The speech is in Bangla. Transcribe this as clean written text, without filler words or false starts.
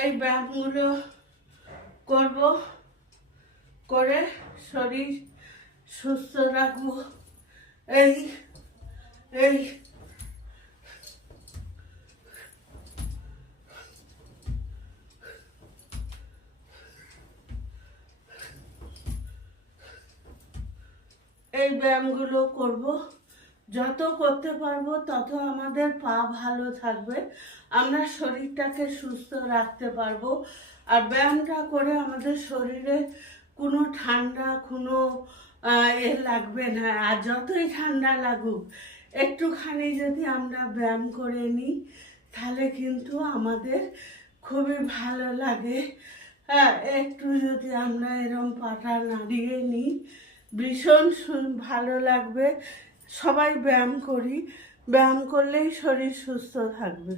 এই ব্যায়ামগুলো করব, করে শরীর সুস্থ রাখবো। এই এই এই ব্যায়ামগুলো করব। যত করতে পারবো তত আমাদের পা ভালো থাকবে, আমরা শরীরটাকে সুস্থ রাখতে পারবো। আর ব্যায়ামটা করে আমাদের শরীরে কোনো ঠান্ডা কোনো লাগবে না। আর যতই ঠান্ডা লাগুক, একটুখানি যদি আমরা ব্যায়াম করে নিই তাহলে কিন্তু আমাদের খুবই ভালো লাগে। হ্যাঁ, একটু যদি আমরা এরম পাটা নাড়িয়ে নিই ভীষণ ভালো লাগবে। সবাই ব্যায়াম করি, ব্যায়াম করলেই শরীর সুস্থ থাকবে।